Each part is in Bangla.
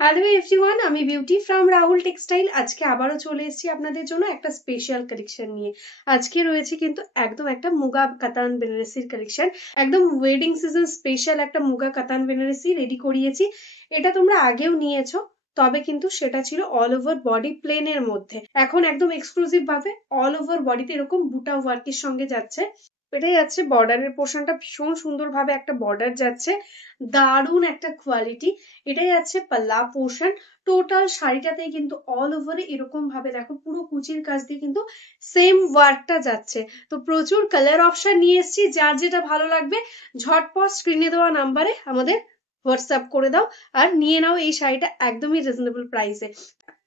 হ্যালো এভরিওয়ান, আমি বিউটি ফ্রম রাহুল টেক্সটাইল। আজকে আবারও চলে এসেছি আপনাদের জন্য একটা স্পেশাল কালেকশন নিয়ে। আজকে রয়েছে কিন্তু একদম একটা মুগা কাতান বেনারসির কালেকশন। একদম ওয়েডিং সিজন স্পেশাল একটা মুগা কাতান বেনারসি রেডি করিয়েছি। এটা তোমরা আগেও নিয়েছো, তবে কিন্তু সেটা ছিল অল ওভার বডি প্লেনের মধ্যে। এখন একদম এক্সক্লুসিভ ভাবে অল ওভার বডিতে এরকম বুটা ওয়ার্কের সঙ্গে যাচ্ছে। এটাই যাচ্ছে বর্ডারের পোর্শনটা, ভীষণ সুন্দর ভাবে একটা বর্ডার যাচ্ছে, দারুণ একটা কোয়ালিটি। এটাই আছে পাল্লা পোর্শন। টোটাল শাড়িটাতে কিন্তু অল ওভারে এরকম ভাবে দেখো পুরো কুচির কাজ দিয়ে কিন্তু সেম ওয়ার্কটা যাচ্ছে। তো প্রচুর কালার অপশন নিয়ে এসেছি, যার যেটা ভালো লাগবে ঝটপট স্ক্রিনে দেওয়া নাম্বারে আমাদের হোয়াটসঅ্যাপ করে দাও আর নিয়ে নাও এই শাড়িটা একদমই রিজনেবল প্রাইসে।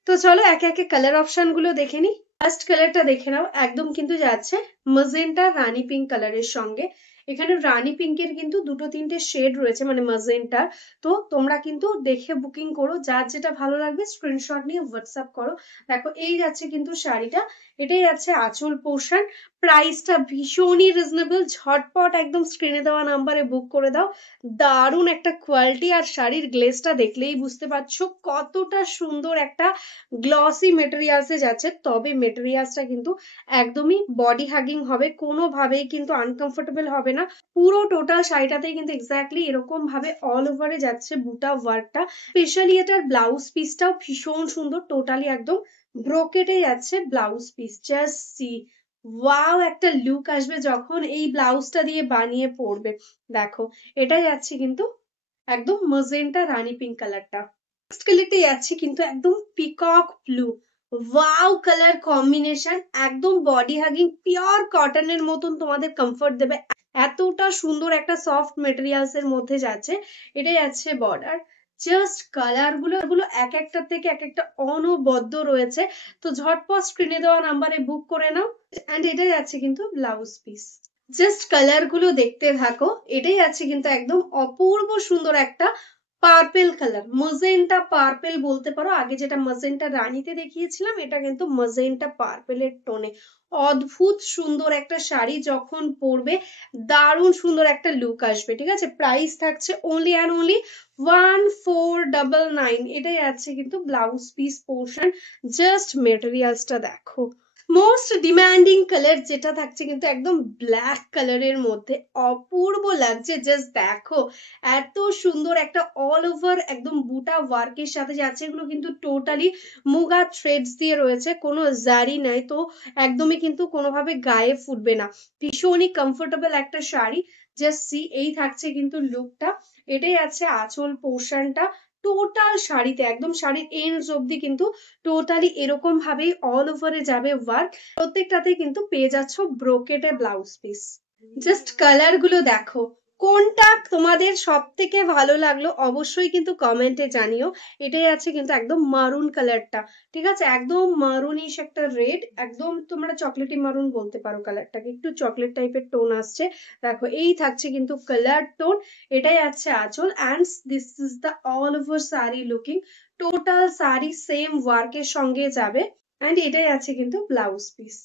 তো চলো একে একে কালার অপশন গুলো দেখে নিই। ফার্স্ট কালারটা দেখে নাও, একদম কিন্তু যাচ্ছে ম্যাজেন্টা রানী পিঙ্ক কালারের সঙ্গে। এখানে রানী পিঙ্কের কিন্তু দুটো তিনটে শেড রয়েছে, মানে ম্যাজেন্টার। তো তোমরা কিন্তু দেখে বুকিং করো, যার যেটা ভালো লাগবে স্ক্রিনশট নিয়ে হোয়াটসঅ্যাপ করো। দেখো এই যাচ্ছে কিন্তু শাড়িটা, এটাই যাচ্ছে আঁচল পোর্শন। প্রাইসটা ভীষণই রিজনেবল, ঝটপট একদম স্ক্রিনে দেওয়া নাম্বারে বুক করে দাও। দারুণ একটা কোয়ালিটি, আর শাড়ির গ্লেজটা দেখলেই বুঝতে পারছো কতটা সুন্দর একটা গ্লসি মেটেরিয়ালসে যাচ্ছে। তবে মেটেরিয়ালসটা কিন্তু একদমই বডি হাগিং হবে, কোনোভাবেই কিন্তু আনকমফোর্টেবল হবে না। পুরো টোটাল শাড়িটাতে কিন্তু এক্স্যাক্টলি এরকম ভাবে অল ওভারে যাচ্ছে বুটা ওয়ার্কটা। স্পেশালি এটার ব্লাউজ পিসটাও ভীষণ সুন্দর, টোটালি একদম ব্রোকেটে যাচ্ছে blouse piece. Just see, wow একটা লুক আসবে যখন এই ব্লাউজটা দিয়ে বানিয়ে পরবে। দেখো এটা যাচ্ছে কিন্তু একদম ম্যাজেন্টা রানী পিঙ্ক কালারটা। নেক্সট কালারটা যাচ্ছে কিন্তু একদম peacock blue. Wow colour combination, একদম বডি হাগিং পিওর কটনের মতন তোমাদের কমফর্ট দেবে। এতটা সুন্দর একটা সফট মেটেরিয়ালস এর মধ্যে যাচ্ছে। এটা যাচ্ছে বর্ডার। জাস্ট কালার গুলো এক একটা থেকে এক একটা অনবদ্য রয়েছে। তো ঝটপট স্ক্রিনে দেওয়া নাম্বারে বুক করে নাও। এন্ড এটা যাচ্ছে কিন্তু ব্লাউজ পিস। জাস্ট কালার গুলো দেখতে থাকো। এটাই আছে কিন্তু একদম অপূর্ব সুন্দর একটা পার্পেল কালার, মজেন্টা পার্পেল বলতে পারো। আগে যেটা মজেন্টা রানীতে দেখিয়েছিলাম, এটা কিন্তু মজেন্টা পার্পেলের টোনে। অদ্ভুত সুন্দর একটা শাড়ি, যখন পরবে দারুণ সুন্দর একটা লুক আসবে। ঠিক আছে, প্রাইস থাকছে অনলি অ্যান্ড অনলি 1499। এটাই আছে কিন্তু ব্লাউজ পিস পোর্শন। জাস্ট মেটেরিয়ালসটা দেখো, মোস্ট ডিমান্ডিং কালার যেটা থাকছে কিন্তু একদম ব্ল্যাক কালারের মধ্যে, অপূর্ব লাগছে। জাস্ট দেখো এত সুন্দর একটা অল ওভার একদম বুটা ওয়ার্কের সাথে যাচ্ছে। এগুলো কিন্তু টোটালি মুগা থ্রেডস দিয়ে রয়েছে, কোনো জারি নাই, তো একদমই কিন্তু কোনোভাবে গায়ে ফুটবে না। ভীষণই কমফোর্টেবল একটা শাড়ি। জাস্ট সি, এই থাকছে কিন্তু লুকটা। এটাই আছে আঁচল পোর্শনটা। টোটাল শাড়িতে একদম শাড়ির এন্ডস অব্দি কিন্তু টোটালি এরকম ভাবেই অল ওভারে যাবে ওয়ার্ক। প্রত্যেকটাতে কিন্তু পেয়ে যাচ্ছ ব্রোকেটে ব্লাউজ পিস। জাস্ট কালার গুলো দেখো, কোনটা তোমাদের সব থেকে ভালো লাগলো অবশ্যই কিন্তু কমেন্টে জানিও। এটাই আছে কিন্তু একদম মারুন কালারটা। ঠিক আছে, একদম মারুনিশ একটা রেড, একদম তোমরা চকলেটি মারুন বলতে পারো কালারটাকে, একটু চকলেট টাইপের টোন আসছে। দেখো এই থাকছে কিন্তু কালার টোন। এটাই আছে আঁচল, and this is the all over sari looking. Total sari same ওয়ার্কের সঙ্গে যাবে। অ্যান্ড এটাই আছে কিন্তু ব্লাউজ পিস।